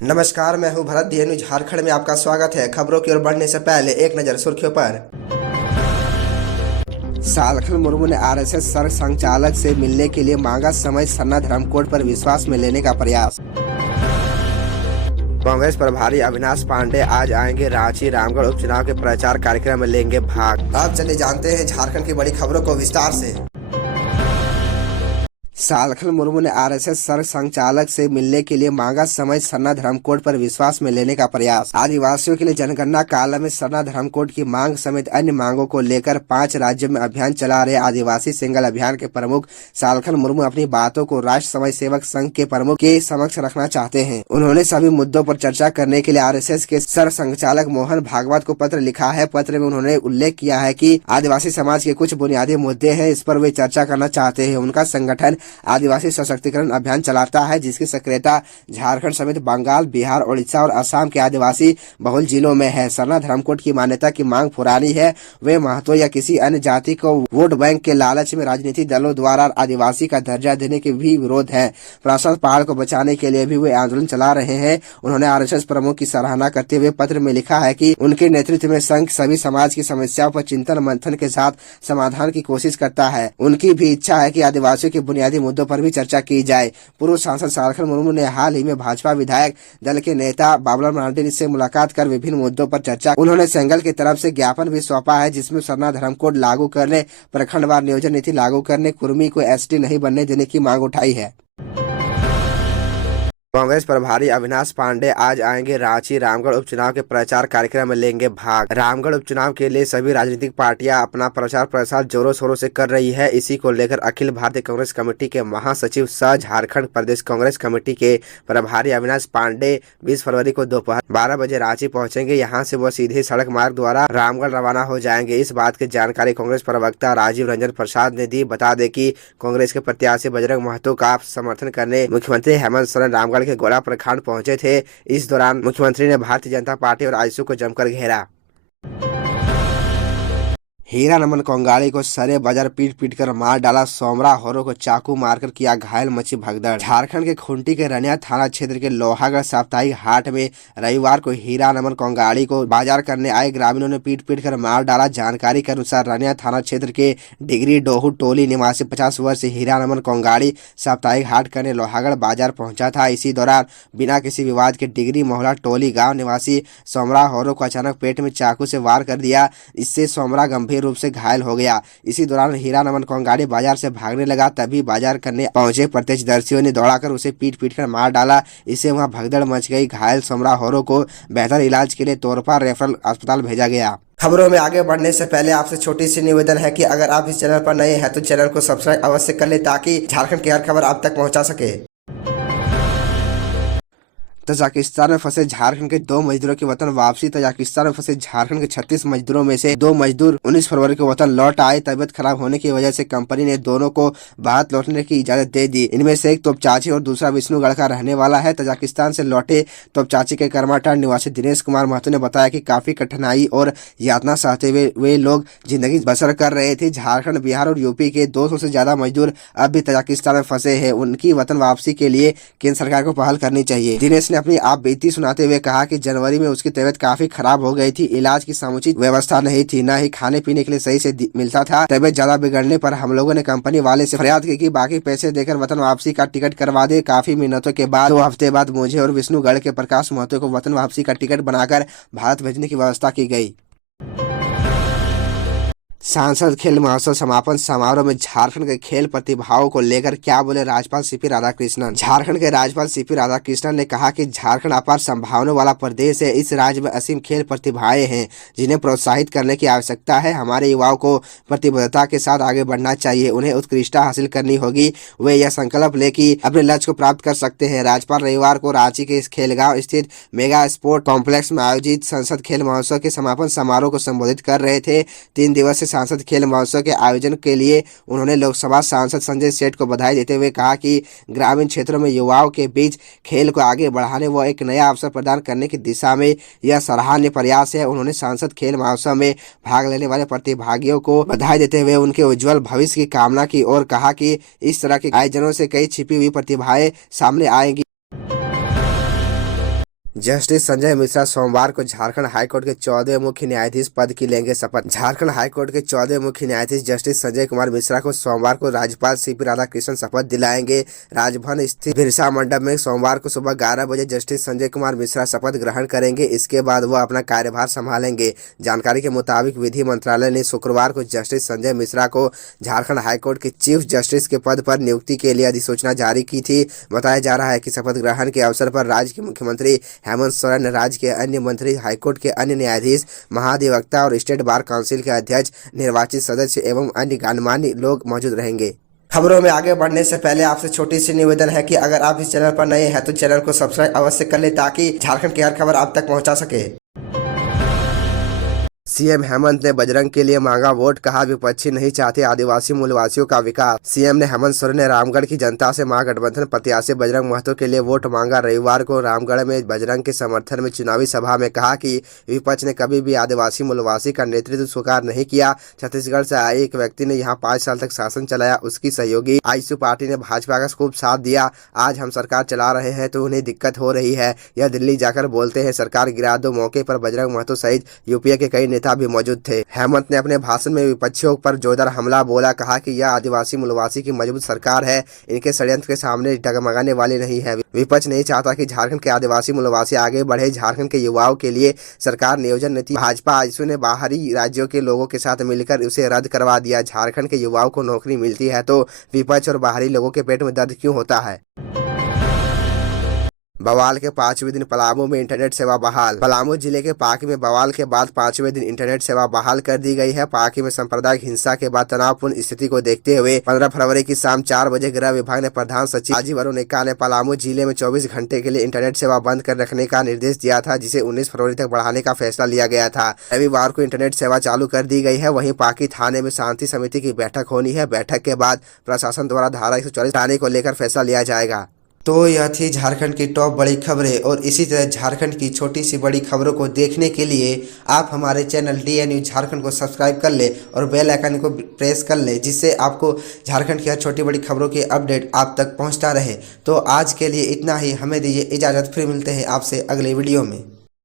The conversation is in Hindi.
नमस्कार, मैं हूं भरत धेनु। झारखंड में आपका स्वागत है। खबरों की ओर बढ़ने से पहले एक नजर सुर्खियों पर। सालखन मुर्मू ने आरएसएस सर संचालक से मिलने के लिए मांगा समय। सन्ना धर्मकोड पर विश्वास में लेने का प्रयास। कांग्रेस प्रभारी अविनाश पांडे आज आएंगे रांची। रामगढ़ उपचुनाव के प्रचार कार्यक्रम में लेंगे भाग। अब चलिए जानते हैं झारखंड की बड़ी खबरों को विस्तार से। सालखन मुर्मू ने आरएसएस सर संचालक से मिलने के लिए मांगा समय। सन्ना धर्मकोड पर विश्वास में लेने का प्रयास। आदिवासियों के लिए जनगणना काल में सन्ना धर्मकोड की मांग समेत अन्य मांगों को लेकर 5 राज्यों में अभियान चला रहे आदिवासी सिंगल अभियान के प्रमुख सालखन मुर्मू अपनी बातों को राष्ट्र समाज सेवक संघ के प्रमुख के समक्ष रखना चाहते हैं। उन्होंने सभी मुद्दों पर चर्चा करने के लिए आरएसएस के सर संचालक मोहन भागवत को पत्र लिखा है। पत्र में उन्होंने उल्लेख किया है कि आदिवासी समाज के कुछ बुनियादी मुद्दे हैं, इस पर वे चर्चा करना चाहते हैं। उनका संगठन आदिवासी सशक्तिकरण अभियान चलाता है, जिसकी सक्रियता झारखंड समेत बंगाल, बिहार, उड़ीसा और असम के आदिवासी बहुल जिलों में है। सन्ना धर्मकोड की मान्यता की मांग पुरानी है। वे महतो या किसी अन्य जाति को वोट बैंक के लालच में राजनीतिक दलों द्वारा आदिवासी का दर्जा देने के भी विरोध है। प्रशासन पहाड़ को बचाने के लिए भी वे आंदोलन चला रहे हैं। उन्होंने आरएसएस प्रमुख की सराहना करते हुए पत्र में लिखा है कि उनके नेतृत्व में संघ सभी समाज की समस्याओं पर चिंतन मंथन के साथ समाधान की कोशिश करता है। उनकी भी इच्छा है कि आदिवासियों के बुनियादी मुद्दों पर भी चर्चा की जाए। पूर्व सांसद सालखन मुर्मू ने हाल ही में भाजपा विधायक दल के नेता बाबूलाल मरांडी से मुलाकात कर विभिन्न मुद्दों पर चर्चा। उन्होंने सेंगल की तरफ से ज्ञापन भी सौंपा है, जिसमें सन्ना धर्मकोड लागू करने, प्रखंडवार नियोजन नीति लागू करने, कुर्मी को एसटी नहीं बनने देने की मांग उठाई है। कांग्रेस प्रभारी अविनाश पांडे आज आएंगे रांची। रामगढ़ उपचुनाव के प्रचार कार्यक्रम में लेंगे भाग। रामगढ़ उपचुनाव के लिए सभी राजनीतिक पार्टियां अपना प्रचार प्रसार जोरों शोरों से कर रही है। इसी को लेकर अखिल भारतीय कांग्रेस कमेटी के महासचिव सह झारखंड प्रदेश कांग्रेस कमेटी के प्रभारी अविनाश पांडे 20 फरवरी को दोपहर 12 बजे रांची पहुंचेंगे। यहां से वह सीधे सड़क मार्ग द्वारा रामगढ़ रवाना हो जाएंगे। इस बात की जानकारी कांग्रेस प्रवक्ता राजीव रंजन प्रसाद ने दी। बता दें कि कांग्रेस के प्रत्याशी बजरंग महतो का समर्थन करने मुख्यमंत्री हेमंत सोरेन रामगढ़ के गोला प्रखंड पहुंचे थे। इस दौरान मुख्यमंत्री ने भारतीय जनता पार्टी और आजसू को जमकर घेरा। हीरा नमन कोंगाड़ी को सरे बाजार पीट कर मार डाला। सोमरा होरो को चाकू मारकर किया घायल, मची भगदड़। झारखंड के खूंटी के रनिया थाना क्षेत्र के लोहागढ़ साप्ताहिक हाट में रविवार को हीरा नमन कोंगाड़ी को बाजार करने आए ग्रामीणों ने पीट कर मार डाला। जानकारी के अनुसार रनिया थाना क्षेत्र के डिगरी डोहू टोली निवासी 50 वर्षीय हीरा नमन कोंगाड़ी साप्ताहिक हाट करने लोहागढ़ बाजार पहुंचा था। इसी दौरान बिना किसी विवाद के डिगरी मोहला टोली गाँव निवासी सोमरा होरो को अचानक पेट में चाकू से वार कर दिया। इससे सोमरा गंभीर रूप से घायल हो गया। इसी दौरान हीरा नमन कोंगाड़ी बाजार से भागने लगा। तभी बाजार करने पहुंचे प्रत्यक्षदर्शियों ने दौड़ाकर उसे पीट कर मार डाला। इससे वहां भगदड़ मच गई। घायल सोमरा होरो को बेहतर इलाज के लिए तोरपा रेफरल अस्पताल भेजा गया। खबरों में आगे बढ़ने से पहले आपसे छोटी सी निवेदन है कि अगर आप इस चैनल पर नए हैं तो चैनल को सब्सक्राइब अवश्य कर ले, ताकि झारखंड की हर खबर आप तक पहुंचा सके। तजाकिस्तान में फंसे झारखंड के 2 मजदूरों की वतन वापसी। तजाकिस्तान में फंसे झारखंड के 36 मजदूरों में से 2 मजदूर 19 फरवरी को वतन लौट आए। तबियत खराब होने की वजह से कंपनी ने दोनों को भारत लौटने की इजाजत दे दी। इनमें से एक तोपचाची और दूसरा विष्णुगढ़ का रहने वाला है। तजाकिस्तान से लौटे तोपचाची के कर्माटांड निवासी दिनेश कुमार महतो ने बताया कि काफी कठिनाई और यातना सहते हुए वे लोग जिंदगी बसर कर रहे थे। झारखंड, बिहार और यूपी के 200 से ज्यादा मजदूर अब भी तजाकिस्तान में फंसे हैं। उनकी वतन वापसी के लिए केंद्र सरकार को पहल करनी चाहिए। दिनेश ने अपनी आप बीती सुनाते हुए कहा कि जनवरी में उसकी तबीयत काफी खराब हो गई थी। इलाज की समुचित व्यवस्था नहीं थी, न ही खाने पीने के लिए सही से मिलता था। तबीयत ज्यादा बिगड़ने पर हम लोगों ने कंपनी वाले से फरियाद की कि बाकी पैसे देकर वतन वापसी का टिकट करवा दे। काफी मिन्नतों के बाद 2 हफ्ते बाद मुझे और विष्णुगढ़ के प्रकाश महतो को वतन वापसी का टिकट बनाकर भारत भेजने की व्यवस्था की गई। सांसद खेल महोत्सव समापन समारोह में झारखंड के खेल प्रतिभाओं को लेकर क्या बोले राज्यपाल सीपी राधाकृष्णन। झारखंड के राज्यपाल सीपी राधाकृष्णन ने कहा कि झारखंड अपार संभावनाओं वाला प्रदेश है। इस राज्य में असीम खेल प्रतिभाएं हैं, जिन्हें प्रोत्साहित करने की आवश्यकता है। हमारे युवाओं को प्रतिबद्धता के साथ आगे बढ़ना चाहिए, उन्हें उत्कृष्टता हासिल करनी होगी। वे यह संकल्प ले कि अपने लक्ष्य को प्राप्त कर सकते हैं। राज्यपाल रविवार को रांची के खेलगांव स्थित मेगा स्पोर्ट कॉम्प्लेक्स में आयोजित संसद खेल महोत्सव के समापन समारोह को संबोधित कर रहे थे। 3 दिवसीय सांसद खेल महोत्सव के आयोजन के लिए उन्होंने लोकसभा सांसद संजय सेठ को बधाई देते हुए कहा कि ग्रामीण क्षेत्रों में युवाओं के बीच खेल को आगे बढ़ाने व एक नया अवसर प्रदान करने की दिशा में यह सराहनीय प्रयास है। उन्होंने सांसद खेल महोत्सव में भाग लेने वाले प्रतिभागियों को बधाई देते हुए उनके उज्जवल भविष्य की कामना की और कहा कि इस तरह के आयोजनों से कई छिपी हुई प्रतिभाएं सामने आएंगी। जस्टिस संजय मिश्रा सोमवार को झारखंड हाईकोर्ट के 14वें मुख्य न्यायाधीश पद की लेंगे शपथ। झारखंड हाईकोर्ट के 14वें मुख्य न्यायाधीश जस्टिस संजय कुमार मिश्रा को सोमवार को राज्यपाल सीपी राधाकृष्णन शपथ दिलाएंगे। राजभवन स्थित बिरसा मंडप में सोमवार को सुबह 11 बजे जस्टिस संजय कुमार मिश्रा शपथ ग्रहण करेंगे। इसके बाद वह अपना कार्यभार संभालेंगे। जानकारी के मुताबिक विधि मंत्रालय ने शुक्रवार को जस्टिस संजय मिश्रा को झारखंड हाईकोर्ट के चीफ जस्टिस के पद पर नियुक्ति के लिए अधिसूचना जारी की थी। बताया जा रहा है कि शपथ ग्रहण के अवसर पर राज्य के मुख्यमंत्री हेमंत सोरेन, राज्य के अन्य मंत्री, हाईकोर्ट के अन्य न्यायाधीश, महाधिवक्ता और स्टेट बार काउंसिल के अध्यक्ष, निर्वाचित सदस्य एवं अन्य गणमान्य लोग मौजूद रहेंगे। खबरों में आगे बढ़ने से पहले आपसे छोटी सी निवेदन है कि अगर आप इस चैनल पर नए हैं तो चैनल को सब्सक्राइब अवश्य कर लें ताकि झारखंड की हर खबर आप तक पहुंचा सके। सीएम हेमंत ने बजरंग के लिए मांगा वोट, कहा विपक्षी नहीं चाहते आदिवासी मूलवासियों का विकास। सीएम ने हेमंत सोरेन ने रामगढ़ की जनता से महागठबंधन प्रत्याशी बजरंग महतो के लिए वोट मांगा। रविवार को रामगढ़ में बजरंग के समर्थन में चुनावी सभा में कहा कि विपक्ष ने कभी भी आदिवासी मूलवासी का नेतृत्व स्वीकार नहीं किया। छत्तीसगढ़ से आए एक व्यक्ति ने यहाँ 5 साल तक शासन चलाया, उसकी सहयोगी आईसू पार्टी ने भाजपा का खूब साथ दिया। आज हम सरकार चला रहे हैं तो उन्हें दिक्कत हो रही है। यह दिल्ली जाकर बोलते हैं सरकार गिरा दो। मौके पर बजरंग महतो सहित यूपीए के कई नेता भी मौजूद थे। हेमंत ने अपने भाषण में विपक्षियों पर जोरदार हमला बोला, कहा कि यह आदिवासी मूलवासी की मजबूत सरकार है, इनके षड्यंत्र के सामने डगमगाने वाली नहीं है। विपक्ष नहीं चाहता कि झारखंड के आदिवासी मूलवासी आगे बढ़े। झारखंड के युवाओं के लिए सरकार नियोजन नीति भाजपा आईसू ने बाहरी राज्यों के लोगों के साथ मिलकर उसे रद्द करवा दिया। झारखंड के युवाओं को नौकरी मिलती है तो विपक्ष और बाहरी लोगों के पेट में दर्द क्यों होता है। बवाल के 5वें दिन पलामू में इंटरनेट सेवा बहाल। पलामू जिले के पाकी में बवाल के बाद 5वें दिन इंटरनेट सेवा बहाल कर दी गई है। पाकी में सांप्रदायिक हिंसा के बाद तनावपूर्ण स्थिति को देखते हुए 15 फरवरी की शाम 4 बजे गृह विभाग ने प्रधान सचिव राजीव अरुण एक्का ने पलामू जिले में 24 घंटे के लिए इंटरनेट सेवा बंद कर रखने का निर्देश दिया था, जिसे 19 फरवरी तक बढ़ाने का फैसला लिया गया था। रविवार को इंटरनेट सेवा चालू कर दी गई है। वहीं पाकी थाने में शांति समिति की बैठक होनी है। बैठक के बाद प्रशासन द्वारा धारा 144 हटाने को लेकर फैसला लिया जाएगा। तो यह थी झारखंड की टॉप बड़ी खबरें और इसी तरह झारखंड की छोटी सी बड़ी खबरों को देखने के लिए आप हमारे चैनल DN न्यूज़ झारखंड को सब्सक्राइब कर ले और बेल आइकन को प्रेस कर ले, जिससे आपको झारखंड की हर छोटी बड़ी खबरों के अपडेट आप तक पहुंचता रहे। तो आज के लिए इतना ही, हमें दीजिए इजाज़त, फिर मिलते हैं आपसे अगले वीडियो में।